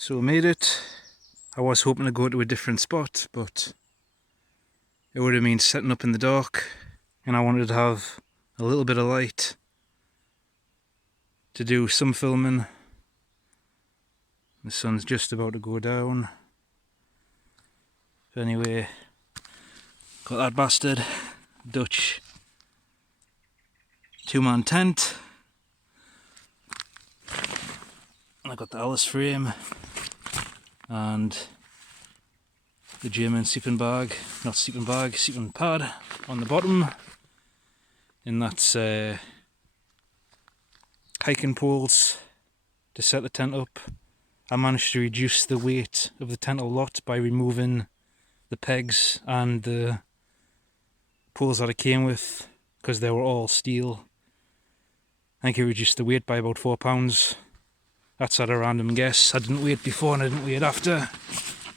So I made it. I was hoping to go to a different spot, but it would have meant setting up in the dark, and I wanted to have a little bit of light to do some filming. The sun's just about to go down. But anyway, got that bastard Dutch 2-man tent, and I got the Alice frame and the German sleeping pad on the bottom, and that's hiking poles to set the tent up. I managed to reduce the weight of the tent a lot by removing the pegs and the poles that it came with, because they were all steel. I think it reduced the weight by about 4 pounds. That's at a random guess. I didn't weigh it before and I didn't weigh it after,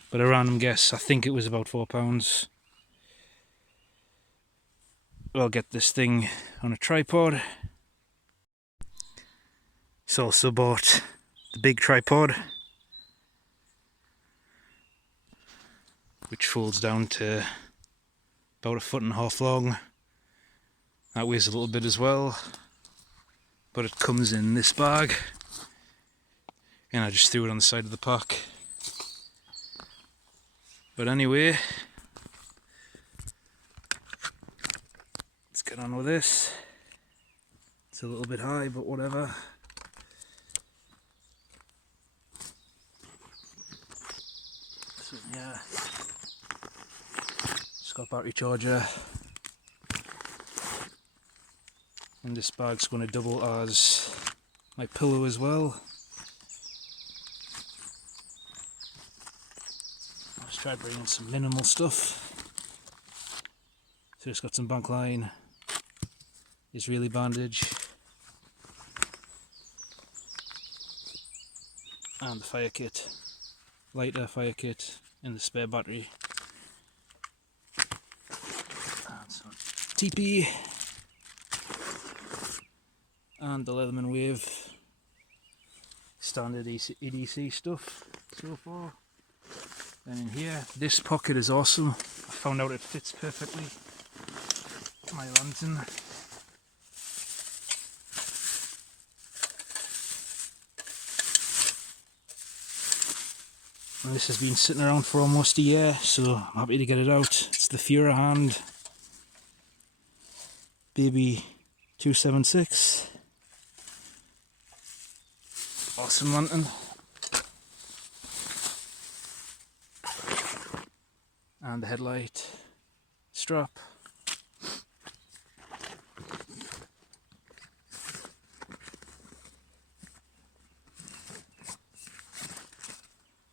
but a random guess, I think it was about 4 pounds. I'll get this thing on a tripod. It's also bought the big tripod, which folds down to about 1.5 feet long. That weighs a little bit as well, but it comes in this bag, and I just threw it on the side of the pack. But anyway, let's get on with this. It's a little bit high, but whatever. So yeah, just got battery charger, and this bag's going to double as my pillow as well. Let's try bringing some minimal stuff. So just got some bank line, Israeli bandage, and the fire kit, lighter, fire kit, and the spare battery. And some TP, and the Leatherman Wave standard EDC stuff so far. And in here, this pocket is awesome. I found out it fits perfectly my lantern. And this has been sitting around for almost a year, so I'm happy to get it out. It's the Fura Hand Baby 276. Awesome lantern. And the headlight strap.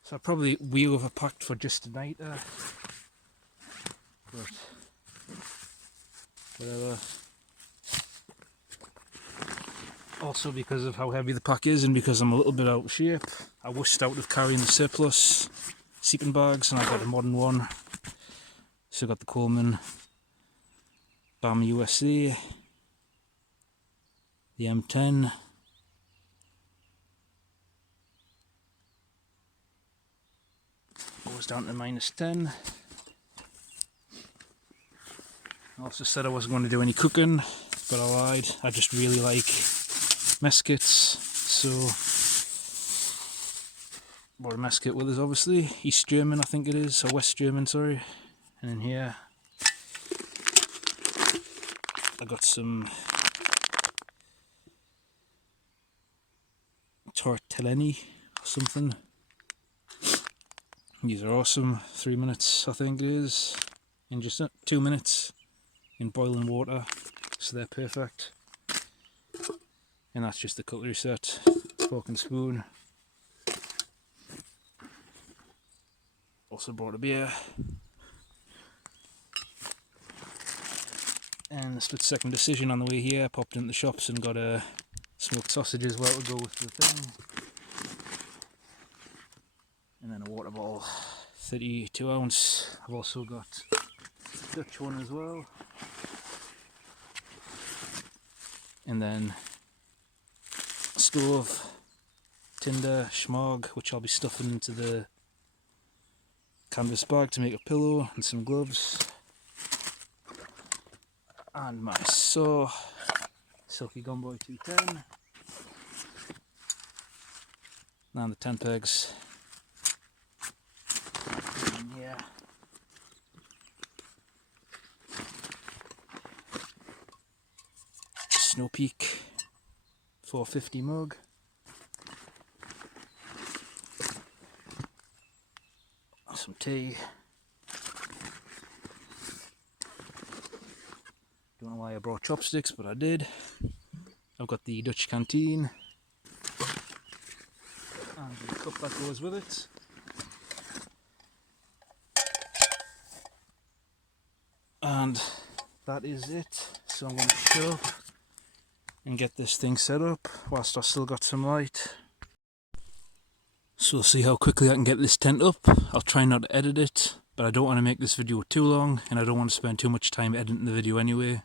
So I probably way overpacked for just tonight, but whatever. Also because of how heavy the pack is, and because I'm a little bit out of shape, I wished out of carrying the surplus sleeping bags, and I got a modern one. So I got the Coleman BAM USA, the M10, goes down to -10. I also said I wasn't going to do any cooking, but I lied. I just really like mess kits, so bought a mess kit with us, obviously. East German, I think it is, or West German, sorry. And in here I got some tortellini or something. These are awesome. 3 minutes, I think it is, in just 2 minutes in boiling water, so they're perfect. And that's just the cutlery set, fork and spoon. Also brought a beer. And the split second decision on the way here, popped into the shops and got a smoked sausage as well to go with the thing. And then a water bottle, 32 ounce. I've also got a Dutch one as well. And then a stove, tinder, schmog, which I'll be stuffing into the canvas bag to make a pillow, and some gloves. And my saw, Silky Gomboy 210. And the tent pegs. And yeah. Snow Peak 450 mug. Some tea. Don't know why I brought chopsticks, but I did. I've got the Dutch canteen. And the cup that goes with it. And that is it. So I'm going to shut up and get this thing set up whilst I've still got some light. So we'll see how quickly I can get this tent up. I'll try not to edit it, but I don't want to make this video too long, and I don't want to spend too much time editing the video anyway.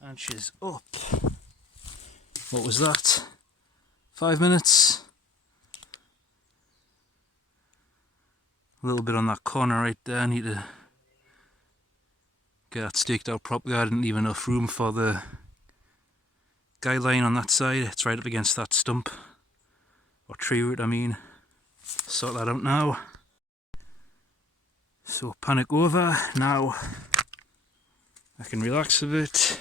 And she's up. What was that? 5 minutes. A little bit on that corner right there. I need to get that staked out properly. I didn't leave enough room for the guy line on that side. It's right up against that stump. Or tree root, I mean. Sort that out now. So panic over. Now I can relax a bit.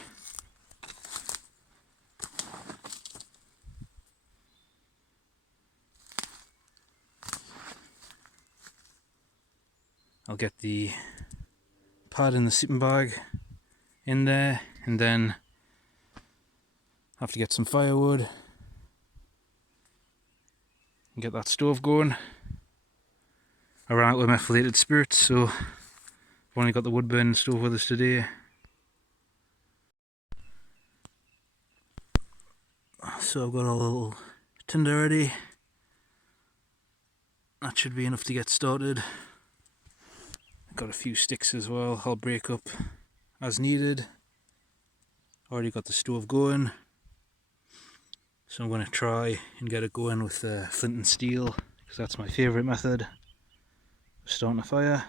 I'll get the pad in the sleeping bag in there, and then have to get some firewood and get that stove going. I ran out of methylated spirits, so I've only got the wood burning stove with us today. So I've got a little tinder ready. That should be enough to get started. I've got a few sticks as well, I'll break up as needed. Already got the stove going. So I'm going to try and get it going with flint and steel, because that's my favourite method of starting a fire.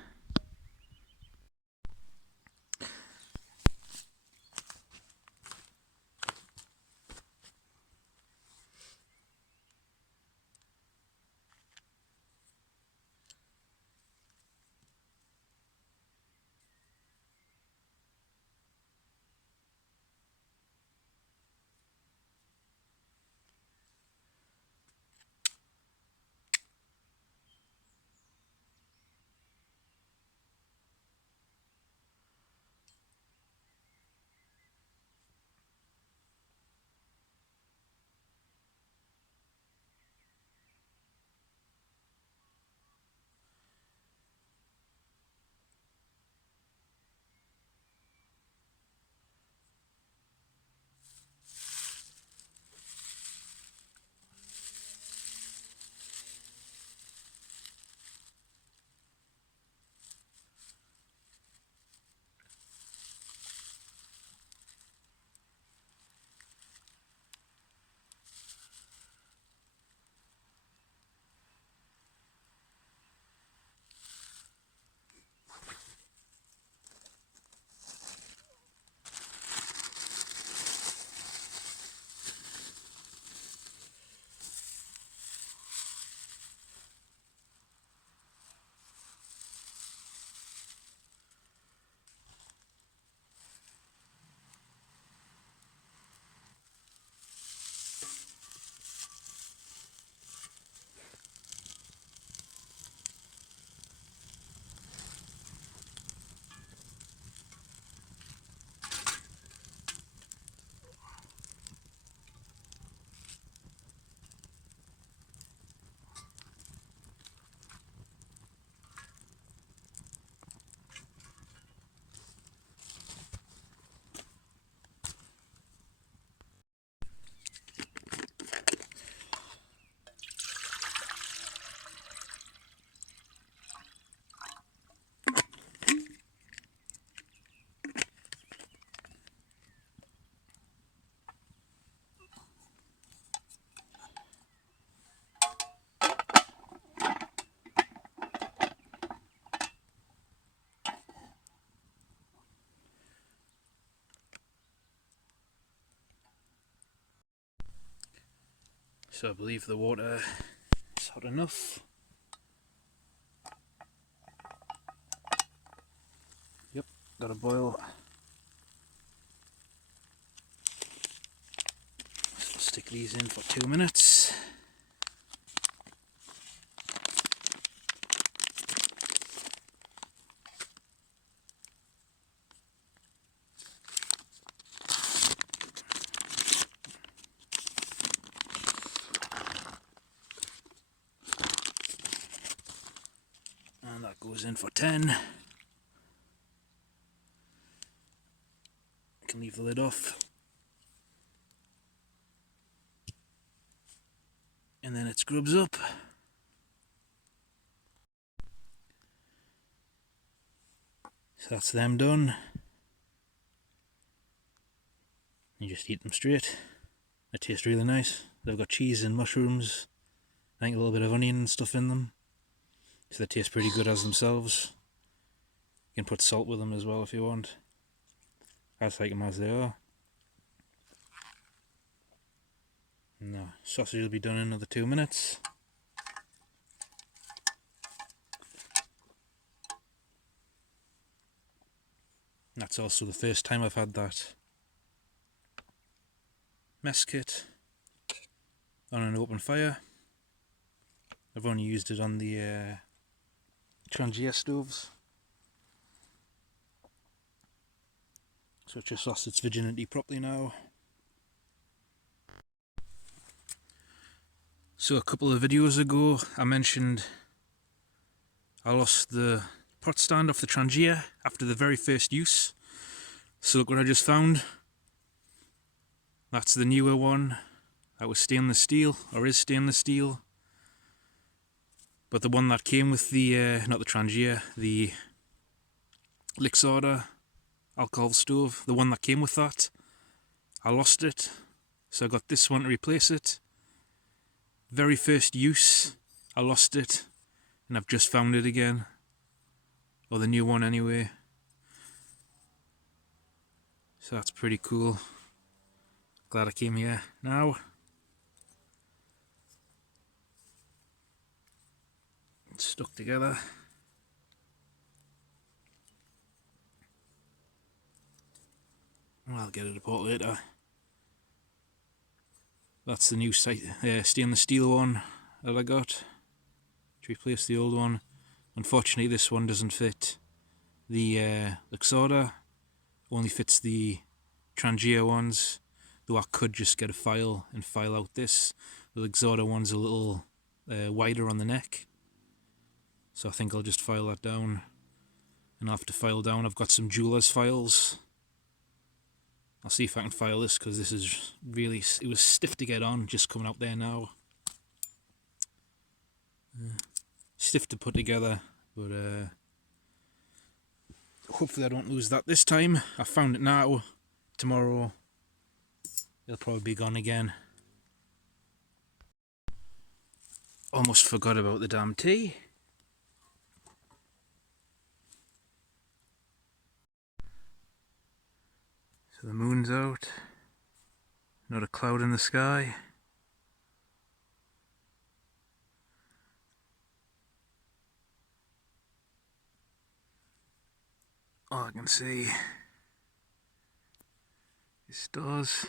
So I believe the water is hot enough. Yep, got a boil. So stick these in for 2 minutes. And that goes in for 10. I can leave the lid off. And then it scrubs up. So that's them done. You just eat them straight. They taste really nice. They've got cheese and mushrooms, I think a little bit of onion and stuff in them. So they taste pretty good as themselves. You can put salt with them as well if you want. I just like them as they are. No, sausage will be done in another 2 minutes. That's also the first time I've had that mess kit on an open fire. I've only used it on the Trangia stoves. So it's just lost its virginity properly now. So a couple of videos ago I mentioned I lost the pot stand off the Trangia after the very first use. So look what I just found. That's the newer one. That was stainless steel, or is stainless steel. But the one that came with the, not the Trangia, the Lixada alcohol stove, the one that came with that, I lost it. So I got this one to replace it. Very first use, I lost it, and I've just found it again. Or the new one anyway. So that's pretty cool. Glad I came here now. It's stuck together. Well, I'll get it apart later. That's the new stainless steel one that I got to replace the old one. Unfortunately, this one doesn't fit the Lixada. Only fits the Trangia ones. Though I could just get a file and file out this. The Lixada one's a little wider on the neck. So I think I'll just file that down. And I'll have to file down. I've got some jeweler's files. I'll see if I can file this because this is really, it was stiff to get on, just coming out there now. Stiff to put together, but hopefully I don't lose that this time. I found it now. Tomorrow it'll probably be gone again. Almost forgot about the damn tea. So the moon's out. Not a cloud in the sky. All I can see is stars.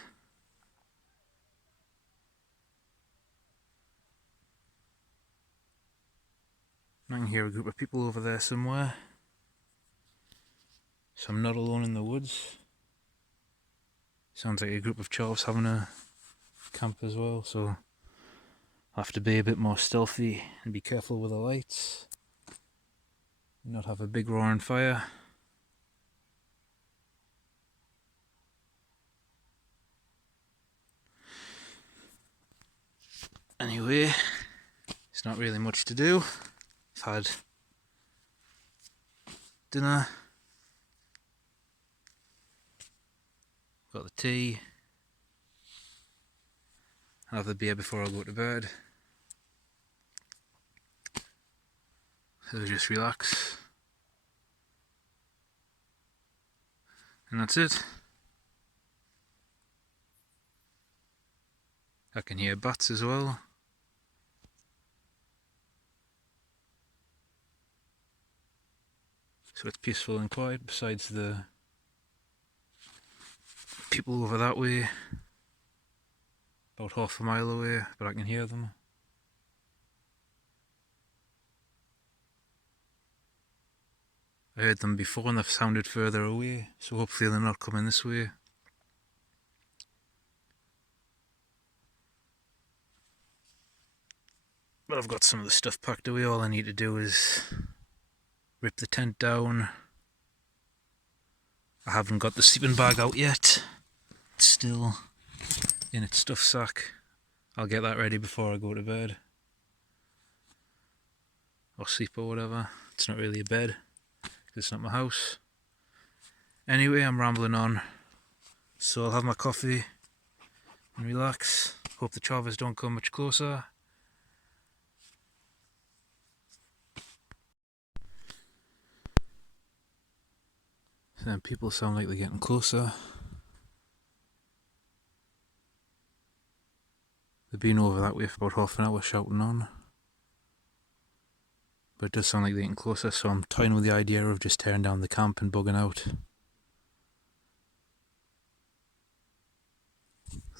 I can hear a group of people over there somewhere. So I'm not alone in the woods. Sounds like a group of chops having a camp as well, so I'll have to be a bit more stealthy and be careful with the lights. Not have a big roaring fire. Anyway, it's not really much to do. I've had dinner. Got the tea. I'll have the beer before I go to bed. So just relax. And that's it. I can hear bats as well. So it's peaceful and quiet besides the people over that way. About half a mile away, but I can hear them. I heard them before and they've sounded further away, so hopefully they're not coming this way. But I've got some of the stuff packed away. All I need to do is rip the tent down. I haven't got the sleeping bag out yet. It's still in its stuff sack. I'll get that ready before I go to bed. Or sleep or whatever. It's not really a bed, because it's not my house. Anyway, I'm rambling on. So I'll have my coffee and relax. Hope the chavas don't come much closer. Then people sound like they're getting closer. They've been over that way for about half an hour shouting on. But it does sound like they're getting closer, so I'm toying with the idea of just tearing down the camp and bugging out.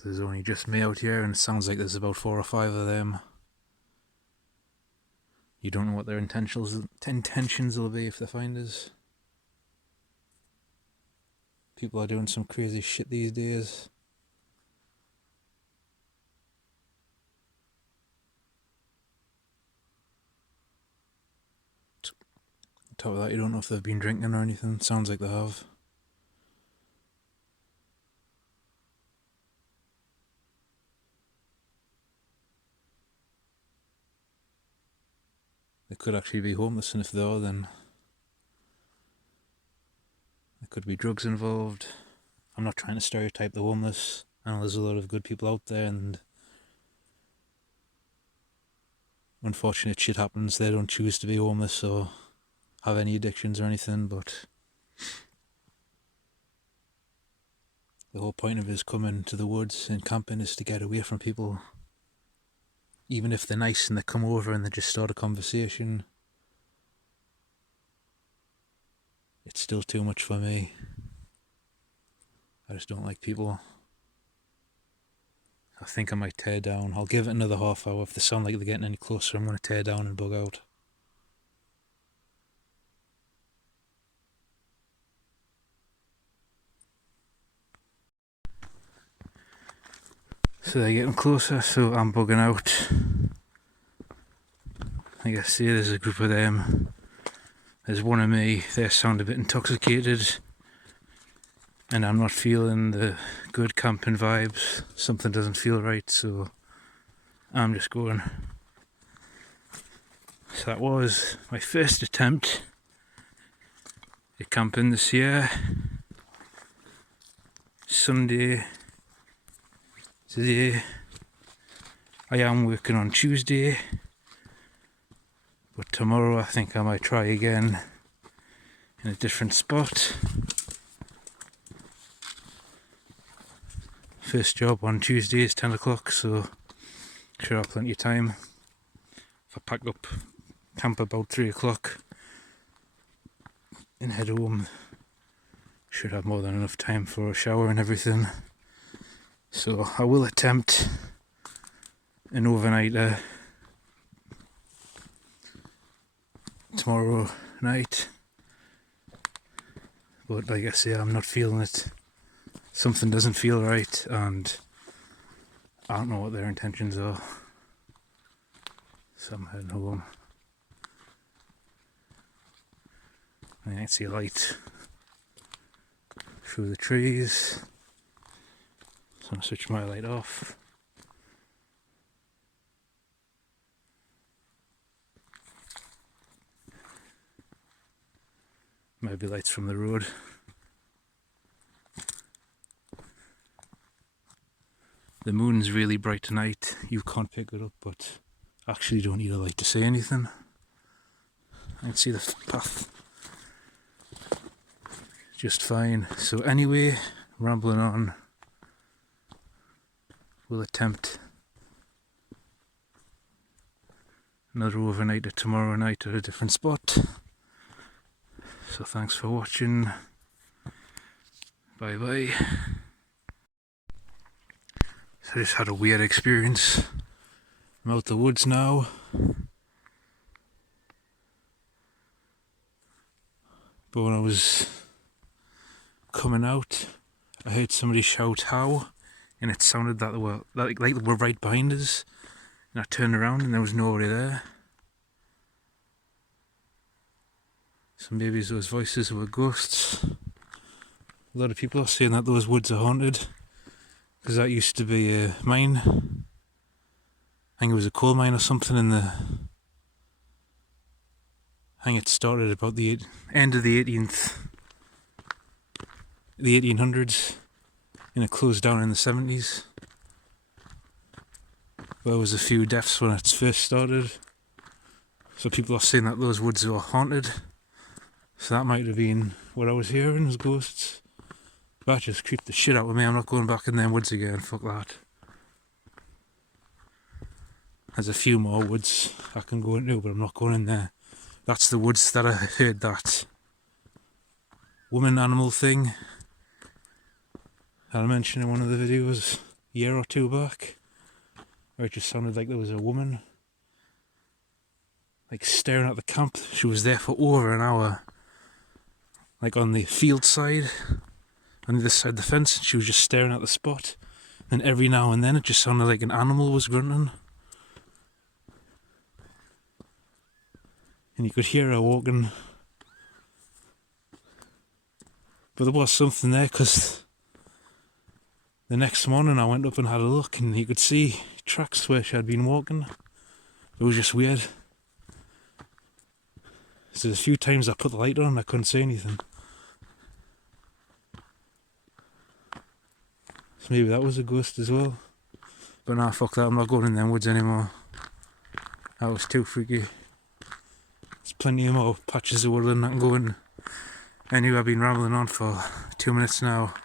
There's only just me out here, and it sounds like there's about 4 or 5 of them. You don't know what their intentions will be if they find us. People are doing some crazy shit these days. On top of that, you don't know if they've been drinking or anything. Sounds like they have. They could actually be homeless, and if they are, then there could be drugs involved. I'm not trying to stereotype the homeless. I know there's a lot of good people out there, and unfortunate shit happens. They don't choose to be homeless or have any addictions or anything, but the whole point of us coming to the woods and camping is to get away from people. Even if they're nice and they come over and they just start a conversation, it's still too much for me. I just don't like people. I think I might tear down. I'll give it another half hour. If they sound like they're getting any closer, I'm going to tear down and bug out. So they're getting closer, so I'm bugging out. Like I say, there's a group of them. There's one of me. They sound a bit intoxicated, and I'm not feeling the good camping vibes. Something doesn't feel right, so I'm just going. So that was my first attempt at camping this year. Sunday. Today I am working on Tuesday, but tomorrow I think I might try again in a different spot. First job on Tuesday is 10 o'clock, so should have plenty of time. If I pack up camp about 3 o'clock and head home, should have more than enough time for a shower and everything. So I will attempt an overnighter tomorrow night, but like I say, I'm not feeling it. Something doesn't feel right, and I don't know what their intentions are, so I'm heading home. I can see a light through the trees, so I'll switch my light off. Maybe lights from the road. The moon's really bright tonight. You can't pick it up, but I actually don't need a light to say anything. I can see the path just fine. So anyway, rambling on. We'll attempt another overnighter tomorrow night at a different spot. So thanks for watching. Bye bye. So I just had a weird experience. I'm out the woods now. But when I was coming out, I heard somebody shout "how," and it sounded that they were like they were right behind us. And I turned around and there was nobody there. So maybe those voices were ghosts. A lot of people are saying that those woods are haunted, because that used to be a mine. I think it was a coal mine or something I think it started about the end of the 1800s and it closed down in the 70s. There was a few deaths when it first started, so people are saying that those woods were haunted. So that might have been what I was hearing as ghosts. That just creeped the shit out of me. I'm not going back in them woods again, fuck that. There's a few more woods I can go into, but I'm not going in there. That's the woods that I heard that woman animal thing that I mentioned in one of the videos a year or two back, where it just sounded like there was a woman like staring at the camp. She was there for over an hour, like on the field side, on the other side of the fence, and she was just staring at the spot. And every now and then it just sounded like an animal was grunting. And you could hear her walking. But there was something there, because the next morning I went up and had a look, and you could see tracks where she had been walking. It was just weird. So there's a few times I put the light on and I couldn't see anything. So maybe that was a ghost as well. But nah, fuck that, I'm not going in them woods anymore. That was too freaky. There's plenty of more patches of woodland I can go in. Anyway, I've been rambling on for 2 minutes now.